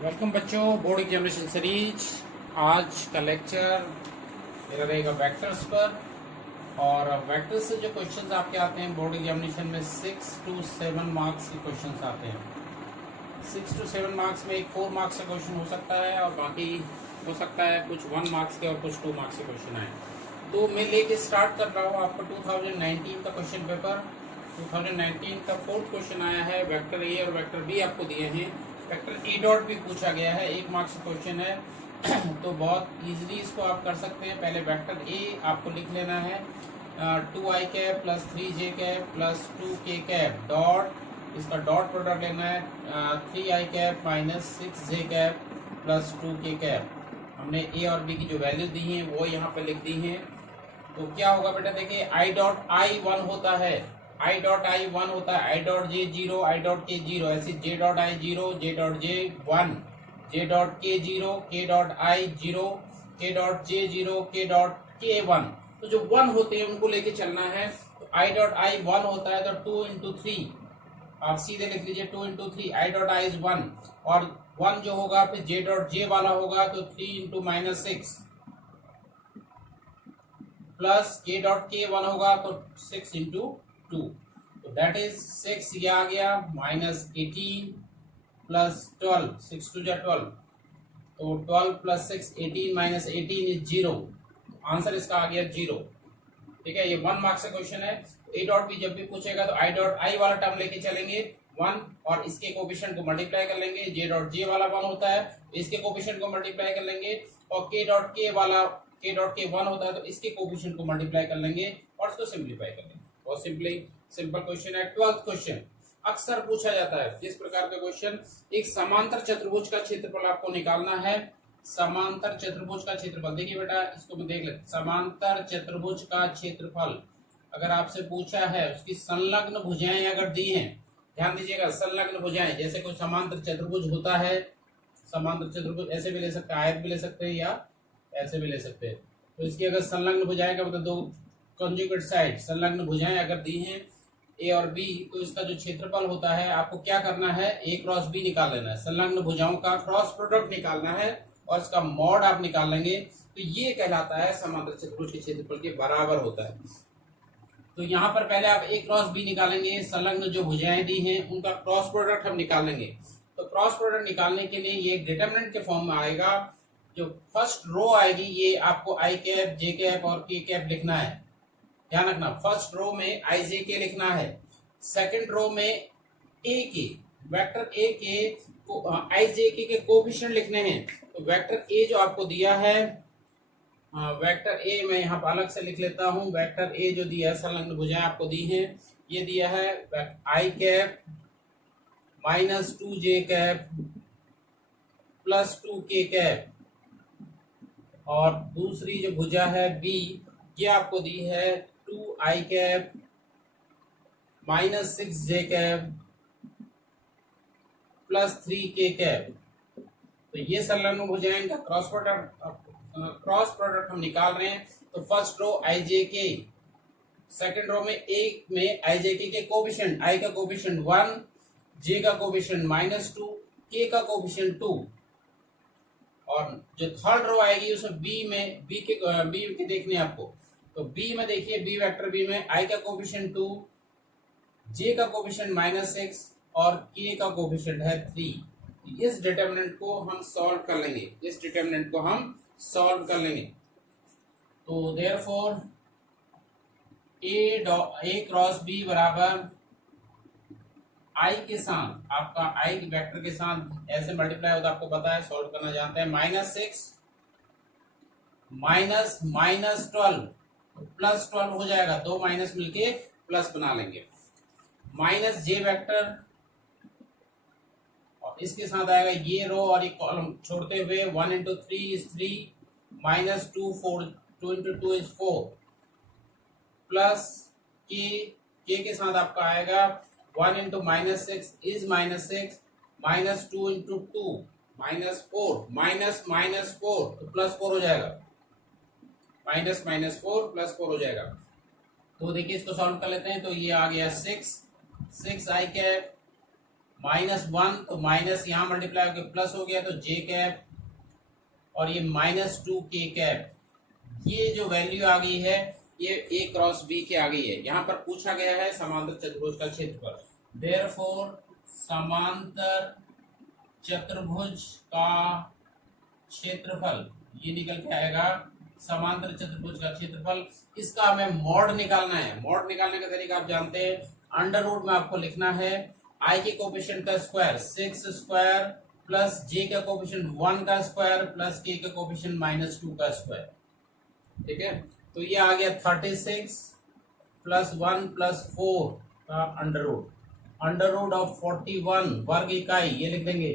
Welcome बच्चों, board examination series. आज का लेक्चर मेरा रहेगा वेक्टर्स पर। और वेक्टर्स से जो क्वेश्चंस आपके आते हैं बोर्ड एग्जामिनेशन में 6 to 7 मार्क्स के क्वेश्चंस आते हैं। 6 to 7 मार्क्स में एक 4 मार्क्स का क्वेश्चन हो सकता है और बाकी हो सकता है कुछ 1 मार्क्स के और कुछ 2 मार्क्स के क्वेश्चन आए। तो मैं लेके स्टार्ट कर रहा हूँ आपको 2019 का क्वेश्चन पेपर। 2019 का 4th क्वेश्चन आया है। वेक्टर ए और वेक्टर बी आपको दिए हैं। वेक्टर ए डॉट भी पूछा गया है, 1 मार्क्स का क्वेश्चन है। तो बहुत इजीली इसको आप कर सकते हैं। पहले वेक्टर ए आपको लिख लेना है 2i cap plus 3j cap plus 2k cap dot, इसका डॉट प्रोडक्ट लेना है 3i cap minus 6j cap plus 2k cap. हमने ए और बी की जो वैल्यू दी है वो यहाँ पे लिख दी है। तो क्या होगा बेटा, देखिए आई डॉट आई 1 होता है, आई डॉट आई 1 होता है, I dot J 0, I dot के 0, ऐसे J dot I 0, J dot J 1, J dot के 0, के डॉट आई 0, के डॉट जे 0, के डॉट के 1। तो जो 1 होते हैं उनको लेके चलना है। तो आई डॉट आई 1 होता है तो 2 इंटू 3 आप सीधे लिख लीजिए 2 into 3, I dot I is 1 और 1 जो होगा फिर जे डॉट जे वाला होगा तो 3 इंटू माइनस 6 प्लस के डॉट के 1 होगा तो 6 इंटू 2, तो दैट इज 6 ये आ गया माइनस 18 प्लस 12, 6 टू जा 12, तो 12 प्लस 6 18 माइनस 18 इज 0। आंसर इसका आ गया 0। ठीक है, ये 1 मार्क्स का क्वेश्चन है। ए डॉट भी जब भी पूछेगा तो आई डॉट आई वाला टर्म लेके चलेंगे 1 और इसके कोफिशिएंट को मल्टीप्लाई कर लेंगे। जे डॉट जे वाला 1 होता है इसके कोफिशिएंट को मल्टीप्लाई कर लेंगे और के डॉट के वाला के डॉट के 1 होता है तो इसके कोफिशिएंट को मल्टीप्लाई कर लेंगे और इसको सिंप्लीफाई कर लेंगे। बहुत सिंपल क्वेश्चन है। 12th क्वेश्चन अक्सर पूछा जाता है जिस प्रकार का क्वेश्चन, एक समांतर चतुर्भुज का क्षेत्रफल आपको निकालना है। समांतर चतुर्भुज का क्षेत्रफल, देखिए बेटा इसको मैं देख लेते। समांतर चतुर्भुज का क्षेत्रफल अगर आपसे पूछा है, उसकी संलग्न भुजाएं अगर दी हैं, ध्यान दीजिएगा संलग्न भुजाएं, जैसे कोई समांतर चतुर्भुज होता है, समांतर चतुर्भुज ऐसे भी ले सकते हैं, आयत भी ले सकते हैं या ऐसे भी ले सकते हैं। तो इसकी अगर संलग्न भुजाएं का मतलब दो कंजुगेट साइड संलग्न भुजाएं अगर दी हैं ए और बी, तो इसका जो क्षेत्रफल होता है आपको क्या करना है, ए क्रॉस बी निकाल लेना है। संलग्न भुजाओं का क्रॉस प्रोडक्ट निकालना है और इसका मॉड आप निकाल लेंगे तो ये कहलाता है समांतर चतुर्भुज के क्षेत्रफल के बराबर होता है। तो यहाँ पर पहले आप ए क्रॉस बी निकालेंगे, संलग्न जो भुजाएं दी हैं उनका क्रॉस प्रोडक्ट हम निकाल लेंगे। तो क्रॉस प्रोडक्ट निकालने के लिए ये डिटरमिनेंट के फॉर्म में आएगा। जो फर्स्ट रो आएगी ये आपको आई कैप जे कैप और के कैप लिखना है, ध्यान रखना। फर्स्ट रो में आई जे के लिखना है, सेकंड रो में ए के वेक्टर ए के आई जे के कोफिशिएंट लिखने हैं। तो वेक्टर ए जो आपको दिया है, वेक्टर ए मैं यहाँ पर अलग से लिख लेता हूँ। वेक्टर ए जो दिया है, संलग्न भुजाएं आपको दी हैं, ये दिया है i cap minus 2j cap plus 2k cap, और दूसरी जो भुजा है बी ये आपको दी है 2i cap minus 6j cap plus 3k cap. तो ये संलग्न भुजाएं का क्रॉस प्रोडक्ट हम निकाल रहे हैं। तो फर्स्ट रो आई जे के, सेकेंड रो में ए में आई जे के कोफिशिएंट, आई का कोफिशिएंट 1, जे का कोफिशिएंट -2, के का कोफिशिएंट 2, और जो थर्ड रो आएगी उसमें बी के देखने आपको। तो बी में देखिए, बी वेक्टर बी में आई का कोफिशिएंट 2, जे का कोफिशिएंट -6 और के का कोफिशिएंट है 3। इस डिटरमिनेंट को हम सॉल्व कर लेंगे, इस डिटरमिनेंट को हम सॉल्व कर लेंगे। तो देयरफॉर ए क्रॉस बी बराबर आई के साथ, आपका आई वेक्टर के साथ ऐसे मल्टीप्लाई होता है, आपको पता है, सॉल्व करना जानते हैं। -6 माइनस -12 प्लस 12 हो जाएगा, दो माइनस मिलके प्लस बना लेंगे। माइनस जे वेक्टर और इसके साथ आएगा ये रो और ये कॉलम छोड़ते हुए 1 into 3 is 3 minus 2 4, 2 into 2 is 4 plus के साथ आपका आएगा 1 into -6 is -6 minus 2 into 2 -4 minus -4 तो +4 हो जाएगा, -4 +4 हो जाएगा। तो देखिए इसको सॉल्व कर लेते हैं। तो ये आ गया 6 आई कैप -1 तो माइनस यहाँ मल्टीप्लाई होकर प्लस हो गया तो जे कैप, और ये -2 के कैप, ये जो वैल्यू आ गई है ये ए क्रॉस बी के आ गई है। यहाँ पर पूछा गया है समांतर चतुर्भुज का क्षेत्रफल, देयरफॉर समांतर चतुर्भुज का क्षेत्रफल ये निकल के आएगा समांतर चतुर्भुज का क्षेत्रफल। इसका हमें मॉड निकालना है। मॉड निकालने का तरीका आप जानते हैं, अंडर रूट में आपको लिखना है आई के कोएफिशिएंट का स्क्वायर 6 स्क्वायर प्लस जे का कोएफिशिएंट 1 का स्क्वायर प्लस के का कोएफिशिएंट -2 का स्क्वायर। ठीक है, तो ये आ गया 36 प्लस 1 प्लस 4 का अंडर रूट ऑफ 41 वर्ग इकाई, ये लिख देंगे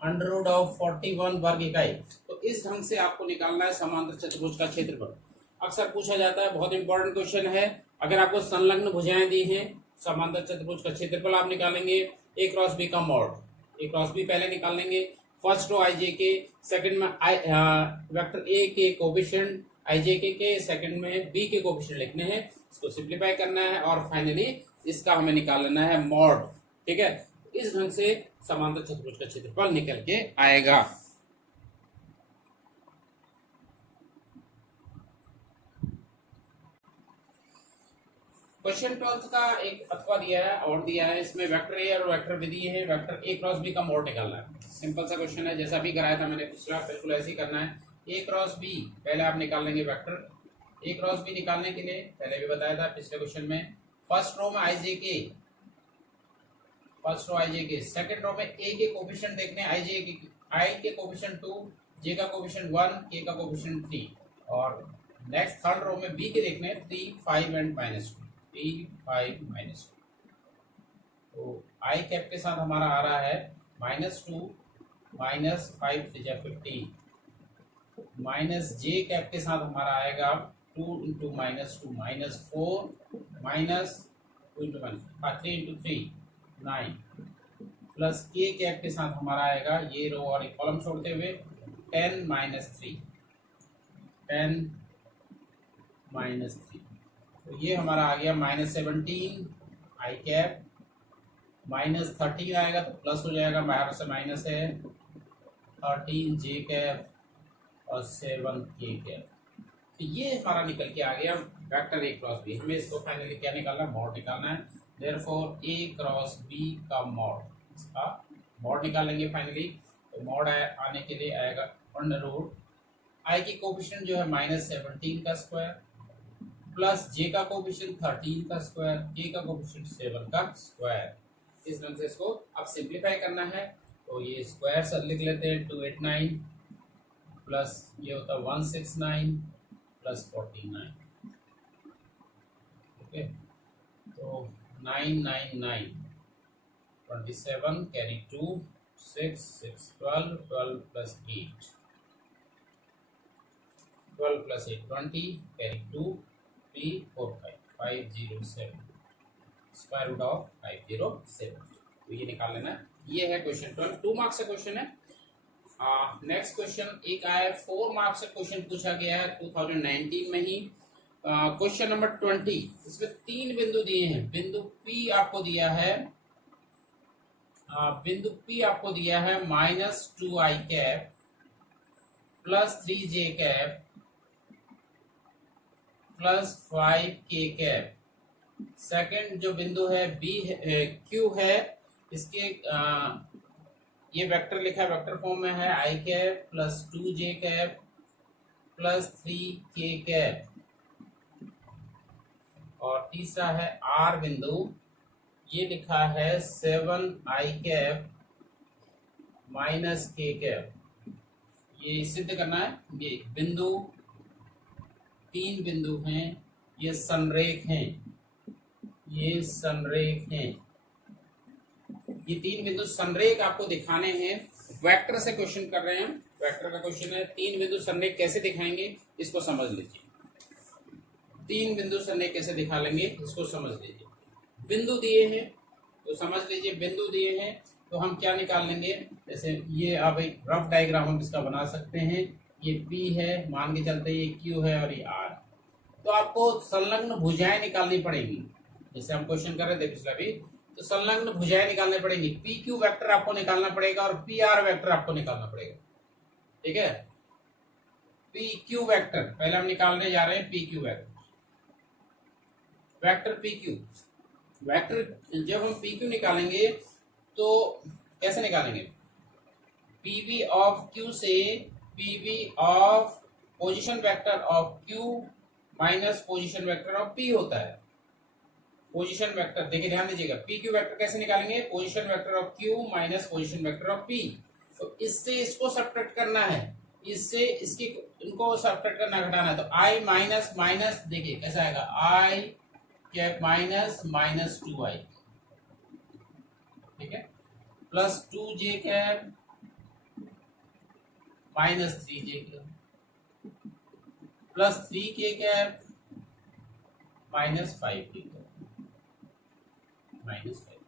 अंडर रूट ऑफ 41 वर्ग इकाई। तो इस ढंग से आपको निकालना है समांतर चतुर्भुज का क्षेत्रफल। अक्सर पूछा जाता है, बहुत इंपॉर्टेंट क्वेश्चन है। अगर आपको संलग्न भुजाएं दी हैं, समांतर चतुर्भुज का क्षेत्रफल आप निकालेंगे ए क्रॉस बी का मॉड। ए क्रॉस बी पहले निकाल लेंगे, फर्स्ट रो आई जे के, सेकंड में वेक्टर ए के कोएफिशिएंट आई जे के, सेकंड में बी के कोएफिशिएंट लिखने हैं, इसको सिंप्लीफाई करना है और फाइनली इसका हमें निकाल लेना है मॉड। ठीक है, इस ढंग से समांतर चतुर्भुज का क्षेत्रफल निकल के आएगा। क्वेश्चन 12 का एक अथवा दिया है और दिया है, इसमें वेक्टर ए और वेक्टर बी दिए हैं, वेक्टर ए क्रॉस बी का मॉड निकालना है। सिंपल सा क्वेश्चन है, जैसा भी कराया था मैंने पिछला, बिल्कुल ऐसे ही करना है। ए क्रॉस बी पहले आप निकाल लेंगे वेक्टर ए क्रॉस बी निकालने के लिए, पहले भी बताया था पिछले क्वेश्चन में। फर्स्ट रो में आई जे के, फर्स्ट रो आई जे के, सेकंड रो में ए के कोएफिशिएंट देखने, आई जे के, आई के कोएफिशिएंट 2, जे का कोएफिशिएंट 1, के का कोएफिशिएंट 3, और नेक्स्ट थर्ड रो में बी के देखने 3, 5 एंड -2, 3, 5, -2। तो आई कैप के साथ हमारा आ रहा है -2, -5 3 15, माइनस जे कैप के साथ हमारा आएगा 2 × -2 -4, माइनस 2 × -3 × 3 9, प्लस के कैप के साथ हमारा आएगा ये रो और एक कॉलम छोड़ते हुए 10 - 3, 10 -3। तो ये हमारा आ गया -17 आई कैप, -13 आएगा तो प्लस हो जाएगा, बाहर से माइनस है, 13 जे कैप और 7 के कैप। तो ये हमारा निकल के आ गया वेक्टर ए क्रॉस बी। हमें इसको फाइनली क्या निकालना है, मॉड निकालना है। देयरफॉर ए क्रॉस बी का मॉड, इसका मॉड निकालेंगे फाइनली। तो मॉड आने के लिए आएगा अंडर रूट आई की कोएफिशिएंट जो है -17 का स्क्वायर प्लस जे का कोएफिशिएंट 13 का स्क्वायर, के का कोएफिशिएंट 7 का स्क्वायर। इस ढंग से इसको अब सिंप्लीफाई करना है। तो ये स्क्वायर से लिख लेते हैं, 289 प्लस ये होता है 169 प्लस 49। ओके, तो 999 27 carry 2 6 6 12 12 plus 8 12 plus 8 20 carry 2 3 4 5 507 square root of 507। तो ये निकाल लेना है। ये है क्वेश्चन 12, 2 मार्क्स का क्वेश्चन है। नेक्स्ट क्वेश्चन एक आया है 4 मार्क्स का क्वेश्चन पूछा गया है 2019 में ही। क्वेश्चन नंबर 20, इसमें 3 बिंदु दिए हैं। बिंदु P आपको दिया है, बिंदु P आपको दिया है -2i cap plus 3j cap plus 5k cap. Second जो बिंदु है B है, Q है, इसके ये वेक्टर लिखा है, वेक्टर फॉर्म में है, i cap plus 2j cap plus 3k cap. और तीसरा है R बिंदु, ये लिखा है 7i cap minus k cap. ये सिद्ध करना है। ये बिंदु 3 बिंदु हैं, ये संरेख हैं, ये संरेख हैं। ये 3 बिंदु संरेख आपको दिखाने हैं। वेक्टर से क्वेश्चन कर रहे हैं, वेक्टर का क्वेश्चन है। 3 बिंदु संरेख कैसे दिखाएंगे इसको समझ लीजिए। 3 बिंदु संरेख कैसे दिखा लेंगे इसको समझ लीजिए। बिंदु दिए हैं तो समझ लीजिए, बिंदु दिए हैं तो हम क्या निकाल लेंगे। जैसे ये आप एक रफ डायग्राम हम इसका बना सकते हैं। ये P है, मान के चलते ये Q है और ये R। तो आपको संलग्न भुजाएं निकालनी पड़ेगी। जैसे हम क्वेश्चन कर रहे थे पिछला भी, तो संलग्न भुजाएं निकालने पड़ेंगी। पी क्यू वेक्टर आपको निकालना पड़ेगा और पी आर वेक्टर आपको निकालना पड़ेगा। ठीक है, पी क्यू वेक्टर पहले हम निकालने जा रहे हैं। P Q vector, vector P Q vector जब हम पी क्यू निकालेंगे तो कैसे निकालेंगे? पीवी ऑफ क्यू से PV of position vector of Q minus position vector of P होता है। पोजीशन वेक्टर देखिए, ध्यान दीजिएगा, पी क्यू वेक्टर कैसे निकालेंगे? Position vector of Q minus position vector of P. तो इससे इसको सब्ट्रैक्ट करना है, इससे इसकी इनको सब्ट्रैक्ट करना, घटाना है। तो आई माइनस माइनस, देखिए कैसा आएगा, आई कैप माइनस माइनस 2i, ठीक है, plus 2j cap minus 3j cap plus 3k cap minus 5k cap minus 5।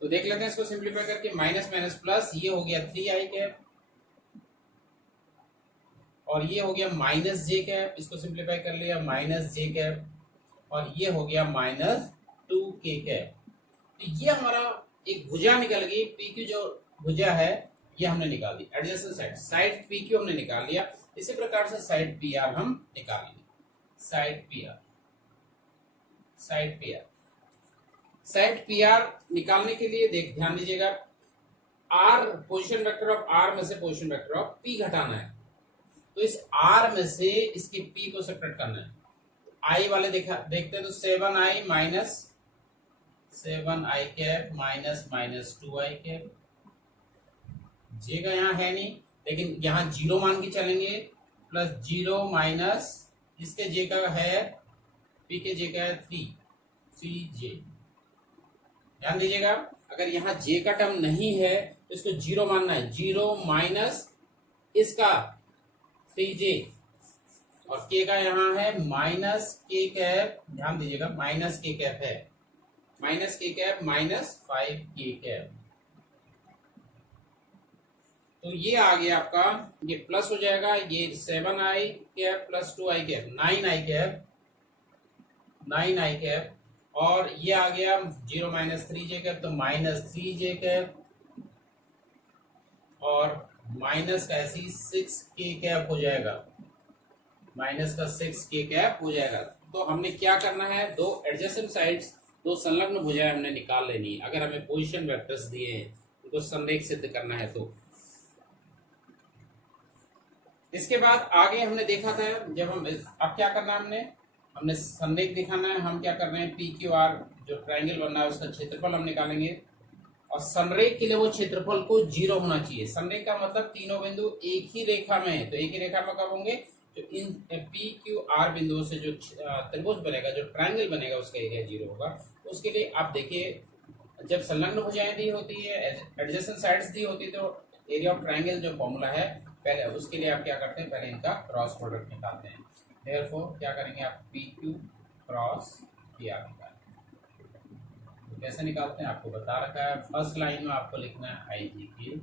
तो देख लेते हैं इसको सिंप्लीफाई करके, माइनस माइनस प्लस, ये हो गया 3i कैप और ये हो गया माइनस j कैप, इसको सिंप्लीफाई कर लिया, माइनस j कैप और ये हो गया माइनस 2k कैप। तो ये हमारा एक भुजा निकल गई। पी क्यू जो भुजा है ये हमने निकाल दी, adjacent side, side P Q हमने निकाल लिया। इसी प्रकार से साइड पी आर हम निकालेंगे। Side P R, side P R, side P R निकालने के लिए देख ध्यान दीजिएगा, R position vector of R में से पोजीशन वेक्टर ऑफ पी घटाना है। तो इस आर में से इसकी पी को सेपरेट करना है। आई वाले देखते हैं तो 7i minus 7i cap minus minus 2i cap, j का यहाँ है नहीं लेकिन यहाँ जीरो मान के चलेंगे, प्लस 0 माइनस इसके जे का है, पी के जे का है 3j। ध्यान दीजिएगा, अगर यहाँ जे का टर्म नहीं है तो इसको 0 मानना है, 0 माइनस इसका 3j और k का यहाँ है माइनस k कैप, ध्यान दीजिएगा माइनस k कैप है, minus k cap minus 5k cap. तो ये आ गया आपका, ये प्लस हो जाएगा, ये 7i cap plus 2i cap 9i cap, 9i cap और ये आ गया 0 माइनस 3j कैप तो माइनस 3j कैप और माइनस का ऐसी 6k कैप हो जाएगा, माइनस का 6k कैप हो जाएगा। तो हमने क्या करना है, दो एडजेसेंट साइड्स, दो संलग्न भुजाएं हमने निकाल लेनी है। अगर हमें पोजीशन वेक्टर्स दिए हैं उनको संरेख सिद्ध करना है तो इसके बाद आगे हमने देखा था, जब हम अब क्या करना है, हमने संरेख दिखाना है। हम क्या कर रहे हैं, पी क्यू आर जो ट्रायंगल बनना है उसका क्षेत्रफल हम निकालेंगे और संरेख के लिए वो क्षेत्रफल को 0 होना चाहिए। संरेख का मतलब तीनों बिंदु एक ही रेखा में है, तो एक ही रेखा में कब होंगे, जो इन पी क्यू आर बिंदुओं से जो त्रिभुज बनेगा, जो ट्रायंगल बनेगा उसका एरिया 0 होगा। उसके लिए आप देखिए, जब संलग्न भुजाएं दी होती है, एडजेसेंट साइड्स दी होती है, तो एरिया ऑफ ट्रायंगल जो फॉर्मूला है पहले, उसके लिए आप क्या करते हैं, पहले इनका क्रॉस प्रोडक्ट निकालते हैं। देयरफॉर क्या करेंगे आप, P Q cross P R निकालेंगे। तो कैसे निकालते हैं आपको बता रखा है। फर्स्ट लाइन में आपको लिखना है आई जी के,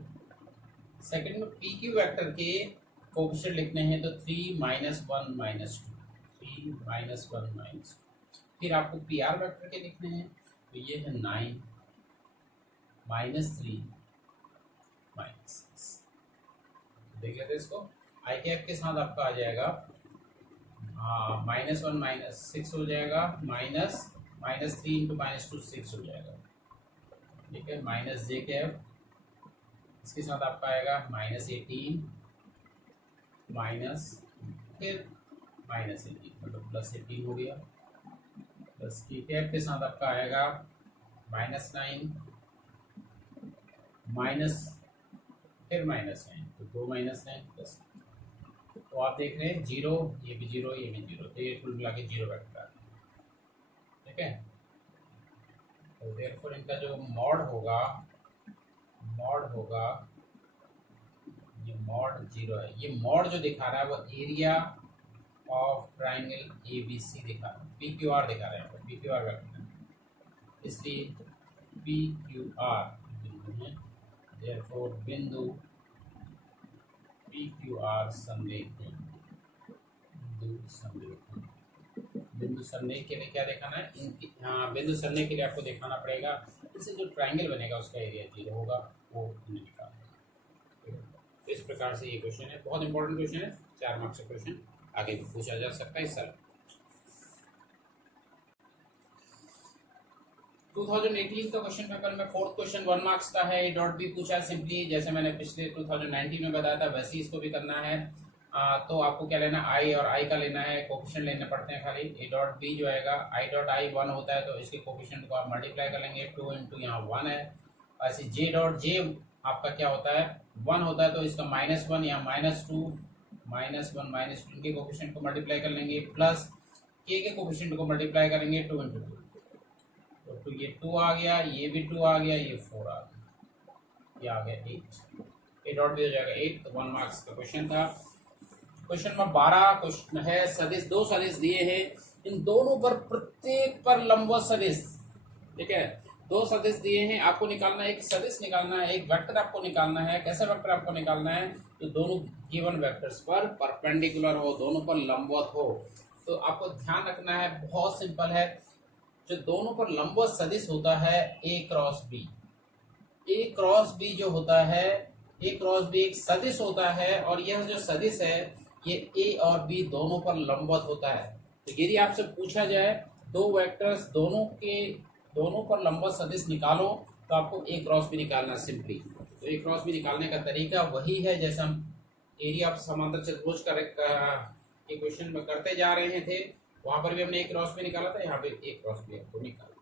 सेकंड में पी क्यू वेक्टर के कोएफिशिएंट लिखने हैं तो 3 माइनस 1 माइनस 2, 3 माइनस 1 माइनस 2। फिर आपको पी आर वेक्टर के लिखने हैं तो ये है 9 माइनस 3 माइनस 6। देख लेते हैं इसको, आई कैप के साथ आपका आ जाएगा -1 माइनस 6 हो जाएगा, माइनस -3 इंटू -2 6 हो जाएगा, ठीक है। माइनस जे कैप इसके साथ आपका आएगा -18 माइनस फिर -18 मतलब +18 हो गया, प्लस की कैप के साथ आपका आएगा -9 माइनस फिर -9 तो 2 -9 प्लस, तो आप देख रहे हैं 0, ये भी 0, ये भी 0, तो ये कुल मिला के 0 वेक्टर, ठीक है। तो देयरफॉर इनका जो मॉड होगा ये मॉड 0 है। ये मॉड जो दिखा रहा है वो area of triangle A B C दिखा रहा है, पी क्यू आर दिखा रहा है, पी क्यू आर वेक्टर, इसलिए पी क्यू आर बिंदु है। देयरफॉर बिंदु पी क्यू आर संरेख है, बिंदु संरेख है। बिंदु सरने के लिए क्या दिखाना है, इनकी हाँ बिंदु सरने के लिए आपको दिखाना पड़ेगा इससे जो ट्रायंगल बनेगा उसका एरिया 0 होगा, वो निकालना। तो इस प्रकार से ये क्वेश्चन है, बहुत इंपॉर्टेंट क्वेश्चन है, 4 मार्क्स का क्वेश्चन आगे भी पूछा जा सकता है इस साल। 2018 का क्वेश्चन पेपर में फोर्थ क्वेश्चन 1 मार्क्स का है, ए डॉट बी पूछा है सिंपली, जैसे मैंने पिछले 2019 में बताया था वैसे ही इसको भी करना है। तो आपको क्या लेना, आई और आई का लेना है, कोफिशिएंट लेने पड़ते हैं खाली। ए डॉट बी जो आएगा, आई डॉट आई 1 होता है तो इसके कोफिशिएंट को आप मल्टीप्लाई कर लेंगे, 2 इंटू यहाँ 1 है। ऐसे जे डॉट जे आपका क्या होता है, 1 होता है तो इसका -1 या -2, -1 -2 इनके कोफिशिएंट को मल्टीप्लाई कर लेंगे, प्लस के कोफिशिएंट को मल्टीप्लाई करेंगे 2 इंटू 2, तो ये 2 आ गया, ये भी 2 आ गया, ये 4 आ गया, ये आ गया 8। ए डॉट बी हो जाएगा 8। तो 1 मार्क्स का क्वेश्चन था। क्वेश्चन नंबर 12 क्वेश्चन है, सदिश, दो सदिश दिए हैं, इन दोनों पर प्रत्येक पर लंबवत सदिश, ठीक है, दो सदिश दिए हैं, आपको निकालना है, एक सदिश निकालना है, एक वेक्टर आपको निकालना है। कैसा वेक्टर आपको निकालना है, तो दोनों गिवन वेक्टर्स पर परपेंडिकुलर हो, दोनों पर लंबवत हो। तो आपको ध्यान रखना है, बहुत सिंपल है, जो दोनों पर लंबवत सदिश होता है ए क्रॉस बी। ए क्रॉस बी जो होता है, ए क्रॉस बी एक सदिश होता है, और यह जो सदिश है ये ए और बी दोनों पर लंबवत होता है। तो यदि आपसे पूछा जाए दो वेक्टर्स दोनों पर लंबवत सदिश निकालो, तो आपको ए क्रॉस बी निकालना सिंपली। तो ए क्रॉस बी निकालने का तरीका वही है जैसे हम एरिया ऑफ समांतर चतुर्भुज के क्वेश्चन में करते जा रहे थे, वहां पर भी हमने ए क्रॉस बी निकाला था, यहाँ पे ए क्रॉस बी आपको निकाला।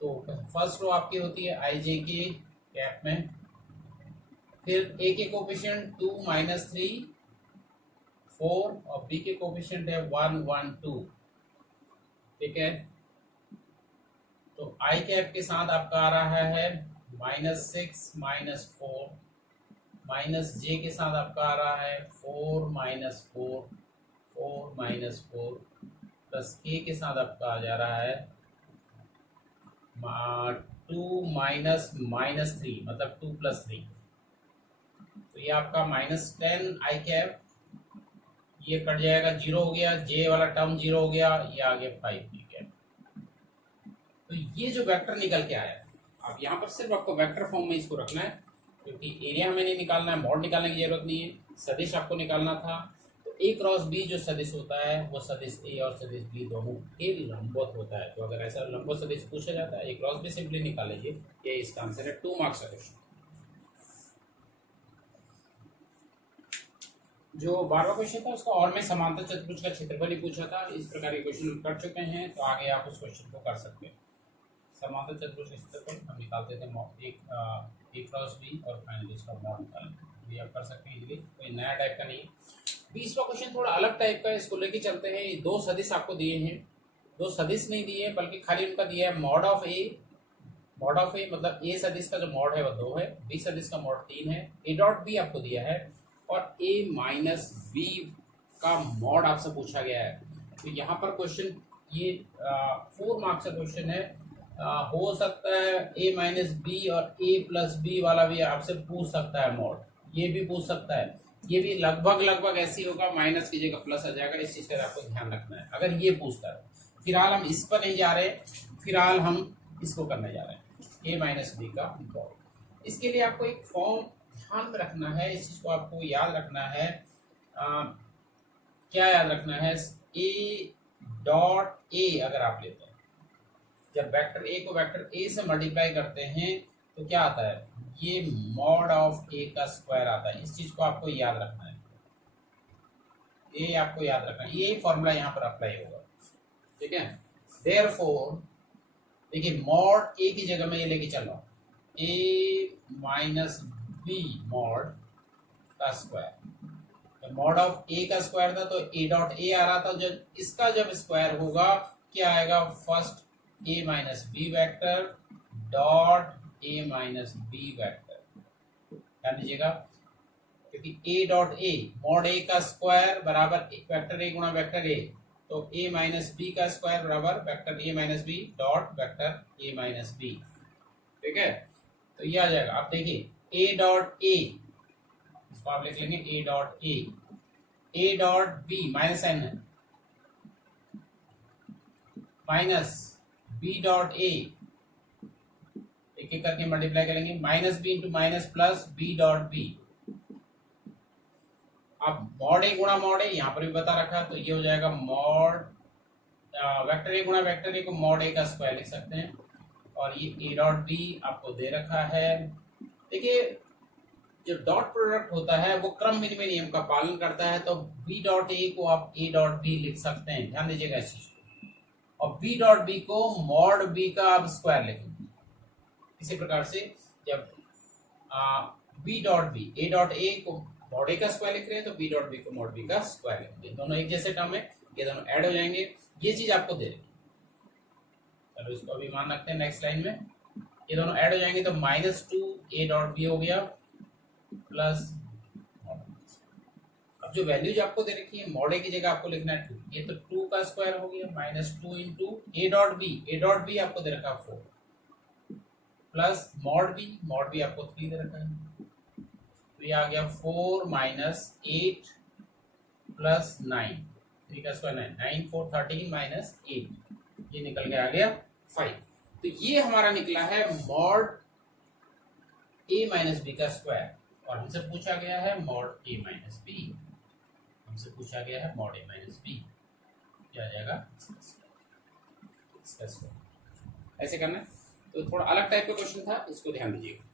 तो फर्स्ट रो आपकी होती है आई जे के कैप में, फिर ए के कोफिशिएंट 2 -3 4 और बी के कोफिशिएंट है 1 1 2, ठीक है। तो आई कैप के साथ आपका आ रहा है -6 -4, माइनस जे के साथ आपका आ रहा है 4 -4 4 -4, प्लस के साथ आपका आ जा रहा है 2 -3, मतलब 2 + 3, तो ये आपका -10 आई कैप, ये कट जाएगा, 0 हो गया, जे वाला टर्म 0 हो गया, ये आ गया 5 आई कैप। तो ये जो वेक्टर निकल के आया, अब यहाँ पर सिर्फ आपको वेक्टर फॉर्म में इसको रखना है, क्योंकि एरिया हमें नहीं निकालना है, मॉड निकालने की जरूरत नहीं है, सदिश आपको निकालना था। तो ए क्रॉस बी जो सदिश होता है वो सदिश ए और सदिश बी दोनों के लंबवत होता है। तो अगर ऐसा लंबवत सदिश पूछा जाता है, ए क्रॉस बी सिंपली निकाल लीजिए, ये इसका आंसर है। 2 मार्क्स का क्वेश्चन। जो 12वां क्वेश्चन था उसका और मैं समांतर चतुर्भुज का क्षेत्रफल ही पूछा था, इस प्रकार के क्वेश्चन कर चुके हैं, तो आगे आप उस क्वेश्चन को कर सकते हैं। समांतर चतुर्भुज का क्षेत्रफल हम निकालते थे एक क्रॉस बी, और फाइनली इसका मॉड निकालेंगे, ये आप कर सकते हैं इजीली, कोई नया टाइप का नहीं है। 20वां क्वेश्चन थोड़ा अलग टाइप का है, इसको लेके चलते हैं। दो सदिश आपको दिए हैं, दो सदिश नहीं दिए बल्कि खाली उनका दिया है मॉड ऑफ ए मतलब ए सदिश का जो मॉड है वो 2 है, बी सदिश का मॉड 3 है, ए डॉट बी आपको दिया है, और ए माइनस बी का मॉड आपसे पूछा गया है। तो यहाँ पर क्वेश्चन ये 4 मार्क्स का क्वेश्चन है, हो सकता है ए माइनस बी और ए प्लस बी वाला भी आपसे पूछ सकता है मॉड, ये भी पूछ सकता है, ये भी लगभग ऐसी होगा, माइनस की जगह प्लस आ जाएगा, इस चीज का आपको ध्यान रखना है अगर ये पूछता है। फिलहाल हम इस पर नहीं जा रहे, फिलहाल हम इसको करने जा रहे हैं, ए माइनस बी का मॉड। इसके लिए आपको एक फॉर्म ध्यान में रखना है, इस चीज को आपको याद रखना है। क्या याद रखना है, ए डॉट ए अगर आप लेते हैं, जब वेक्टर ए को वेक्टर ए से मल्टीप्लाई करते हैं तो क्या आता है, ये मॉड ऑफ ए का स्क्वायर आता है, इस चीज को आपको याद रखना है, ये आपको याद रखना है, यही फॉर्मूला यहाँ पर अप्लाई होगा, ठीक है। देयरफॉर देखिए मॉड ए की जगह में ये लेके चल रहा हूँ, ए माइनस बी मॉड का स्क्वायर, मॉड ऑफ ए का स्क्वायर था तो ए डॉट ए आ रहा था, जब इसका जब स्क्वायर होगा क्या आएगा, first A minus B vector dot A minus B vector, ध्यान दीजिएगा, क्योंकि ए डॉट ए मॉड ए का स्क्वायर बराबर वेक्टर ए गुणा वेक्टर ए, तो ए माइनस बी का स्क्वायर बराबर vector A minus B dot vector A minus B, ठीक है। तो ये आ जाएगा, आप देखिए ए डॉट ए, इसको आप लिख लेंगे A dot A, A dot B minus n है, माइनस बी डॉट ए, एक एक करके मल्टीप्लाई करेंगे, minus B into minus plus B dot B. अब मॉड ए गुणा मॉड ए यहाँ पर भी बता रखा है, तो ये हो जाएगा मॉड वेक्टर ए गुणा वेक्टर ए को मॉड ए का स्क्वायर लिख सकते हैं। और ये ए डॉट बी आपको दे रखा है। देखिए जो डॉट प्रोडक्ट होता है वो क्रम विनिमय नियम का पालन करता है, तो बी डॉट ए को आप ए डॉट बी लिख सकते हैं, ध्यान दीजिएगा इस चीज को। और बी डॉट बी को मॉड बी का आप स्क्वायर लिखेंगे। इसी प्रकार से जब B dot B, A dot A को मॉड ए का स्क्वायर लिख रहे हैं तो बी डॉट बी को मॉड बी का स्क्वायर लिखेंगे। दोनों एक जैसे टर्म है, ये दोनों ऐड हो जाएंगे। ये चीज आपको दे रही है, चलो इसको अभी मान रखते हैं नेक्स्ट लाइन में। ये दोनों ऐड हो जाएंगे तो minus two A dot B हो गया प्लस, अब जो वैल्यूज आपको दे रखी है मॉड ए की जगह आपको लिखना है 2, ये तो 2 का स्क्वायर हो गया minus 2 into A dot B, A dot B आपको दे रखा है 4 प्लस मॉड बी आपको 3 दे रखा है, तो ये आ गया 4 माइनस 8 प्लस 9, 3 का स्क्वायर 9, 9 4 13 माइनस 8, ये निकल के आ गया 5। तो ये हमारा निकला है मॉड ए माइनस बी का स्क्वायर। और हमसे पूछा गया है मॉड ए माइनस बी, हमसे पूछा गया है मॉड ए माइनस बी, क्या आ जाएगा इसका स्क्वायर। ऐसे करना है, तो थोड़ा अलग टाइप का क्वेश्चन था, इसको ध्यान दीजिएगा।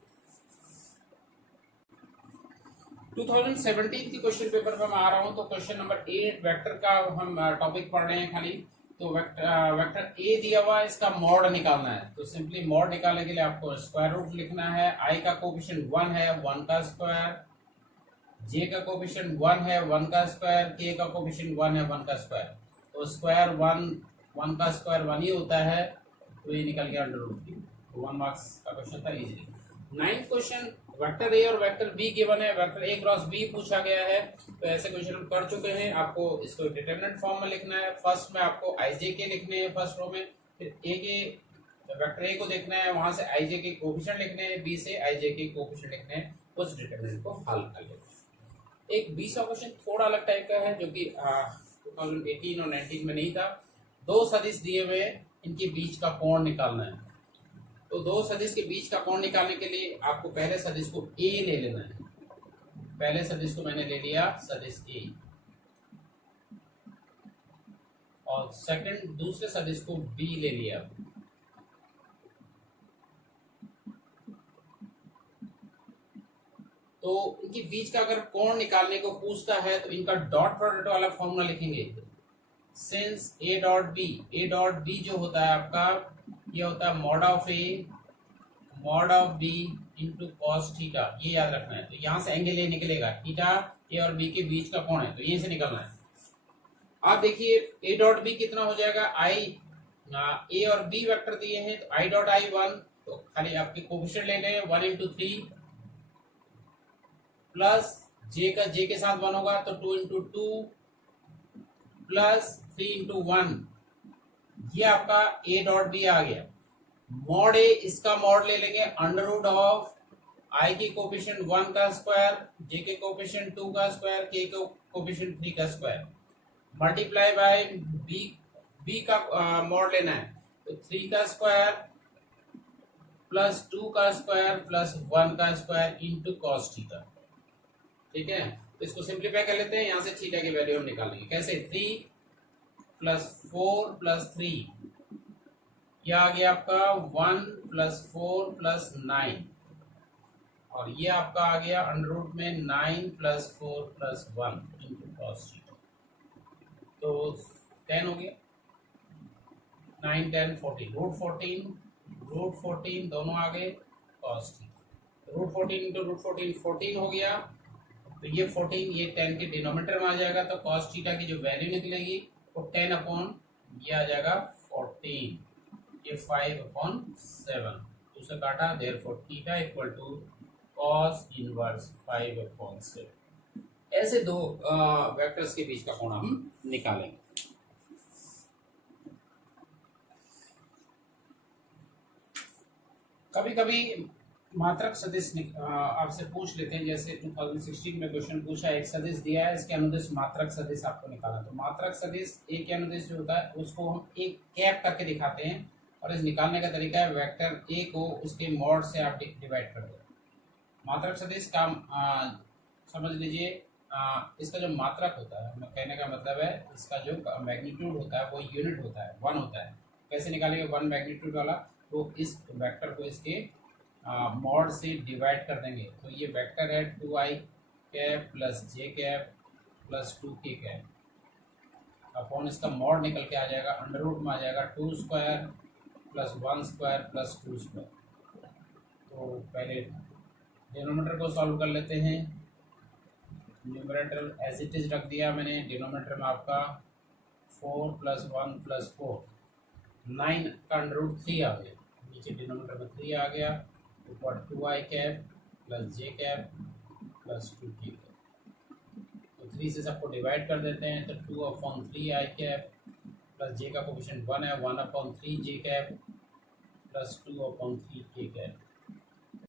2017 की क्वेश्चन पेपर पर मैं आ रहा हूं, तो क्वेश्चन नंबर 8 वेक्टर का हम टॉपिक पढ़ रहे हैं खाली। तो वेक्टर ए दिया हुआ है, इसका मॉड निकालना है। तो सिंपली मॉड निकालने के लिए आपको स्क्वायर रूट लिखना है। आई का कोएफिशिएंट 1 है, 1 का स्क्वायर, जे का कोएफिशिएंट 1 है, 1 का स्क्वायर, के का कोएफिशिएंट 1 है, 1 का स्क्वायर। तो स्क्वायर 1 का स्क्वायर 1 ही होता है, तो ये निकल गया अंडर रूट 3। 1 मार्क्स का क्वेश्चन था, easily. 9th question, vector A और वेक्टर बी गिवन है, वेक्टर ए क्रॉस बी पूछा गया है। तो ऐसे क्वेश्चन हम कर चुके हैं, आपको इसको डिटरमिनेंट फॉर्म में लिखना है। फर्स्ट में आपको आई जे के लिखने हैं फर्स्ट रो में, फिर ए के वेक्टर ए को देखना है, वहां से आई जे के कोएफिशिएंट लिखने हैं, बी से आई जे के कोएफिशिएंट लिखने हैं, उस डिटरमिनेंट को हल कर लेते हैं। एक 20वां क्वेश्चन थोड़ा अलग टाइप का है, जो कि 2018 और 19 में नहीं था। दो सदिश दिए हुए, इनके बीच का कोण निकालना है। तो दो सदिश के बीच का कोण निकालने के लिए आपको पहले सदिश को ए ले लेना है। पहले सदिश को मैंने ले लिया सदिश ए, और सेकंड दूसरे सदिश को बी ले लिया। तो इनके बीच का अगर कोण निकालने को पूछता है तो इनका डॉट प्रोडक्ट वाला फॉर्मूला लिखेंगे। सिंस ए डॉट बी जो होता है आपका, ये होता है mod of A mod of B into cos theta, ये याद रखना है। तो यहाँ से एंगल ये निकलेगा, थीटा ए और बी के बीच का कोण है, तो यहीं से निकलना है। आप देखिए ए डॉट बी कितना हो जाएगा, आई ए और बी वेक्टर दिए हैं, तो आई डॉट आई 1, तो खाली आपके कोएफिशिएंट ले गए 1 इंटू 3 प्लस जे के साथ 1 होगा तो 2 इंटू 2 प्लस 3 इंटू 1, ये आपका ए डॉट बी आ गया। मॉड ए, इसका मॉड ले लेंगे अंडर रूट ऑफ आई की कोएफिशिएंट 1 का स्क्वायर, जे के कोएफिशिएंट 2 का स्क्वायर, के को कोएफिशिएंट 3 का स्क्वायर, मल्टीप्लाई बाय बी का मॉड लेना है, तो 3 का स्क्वायर प्लस 2 का स्क्वायर प्लस 1 का स्क्वायर इंटू कॉस थीटा। ठीक है, तो इसको सिंप्लीफाई कर लेते हैं, यहां से थीटा की वैल्यू हम निकाल लेंगे। कैसे, 3 प्लस 4 प्लस 3, यह आ गया आपका 1 प्लस 4 प्लस 9, और ये आपका आ गया अंडर रूट में 9 plus 4 plus 1 into cos theta. तो 10 हो गया, 9 10 14, रूट 14 दोनों आ गए cos theta. Root 14 into root 14 14 हो गया, तो ये 14 ये 10 के डिनोमिनेटर में आ जाएगा, तो कॉस थीटा की जो वैल्यू निकलेगी वो 10 अपॉन ये आ जाएगा 14, ये 5/7, उसे काटा, therefore theta equal to cos inverse 5/7। ऐसे दो वेक्टर्स के बीच का कोण हम निकालेंगे। कभी कभी मात्रक सदिश आपसे पूछ लेते हैं। जैसे 2016 में क्वेश्चन पूछा, एक सदिश दिया है, इसके अनुदिश मात्रक सदिश आपको निकालना। तो मात्रक सदिश ए के अनुदिश जो होता है उसको हम एक कैप करके दिखाते हैं, और इस निकालने का तरीका है वेक्टर ए को उसके मॉड से आप डिवाइड कर दो। मात्रक सदिश का समझ लीजिए, इसका जो मात्रक होता है, कहने का मतलब है इसका जो मैग्नीट्यूड होता है वो यूनिट होता है, 1 होता है। कैसे निकालेंगे 1 मैग्नीट्यूड वाला? तो इस वेक्टर को इसके मॉड से डिवाइड कर देंगे। तो ये वेक्टर है 2i cap plus j cap plus 2k cap upon इसका मॉड निकल के आ जाएगा, अंडर रूट में आ जाएगा 2 square plus 1 square plus 2 square. तो पहले डिनोमिनेटर को सॉल्व कर लेते हैं। न्यूमरेटर एज इट इज रख दिया मैंने, डिनोमिनेटर में आपका 4 प्लस 1 प्लस 4, 9 का अंडर रूट 3 आ गया, नीचे डिनोमिनेटर में 3 आ गया, ऊपर 2i cap plus j cap plus 2k cap. तो 3 से सबको डिवाइड कर देते हैं, तो 2/3i कैप प्लस जे का कोफिशिएंट 1 है, 1/3 जे कैप प्लस 2/3k कैप।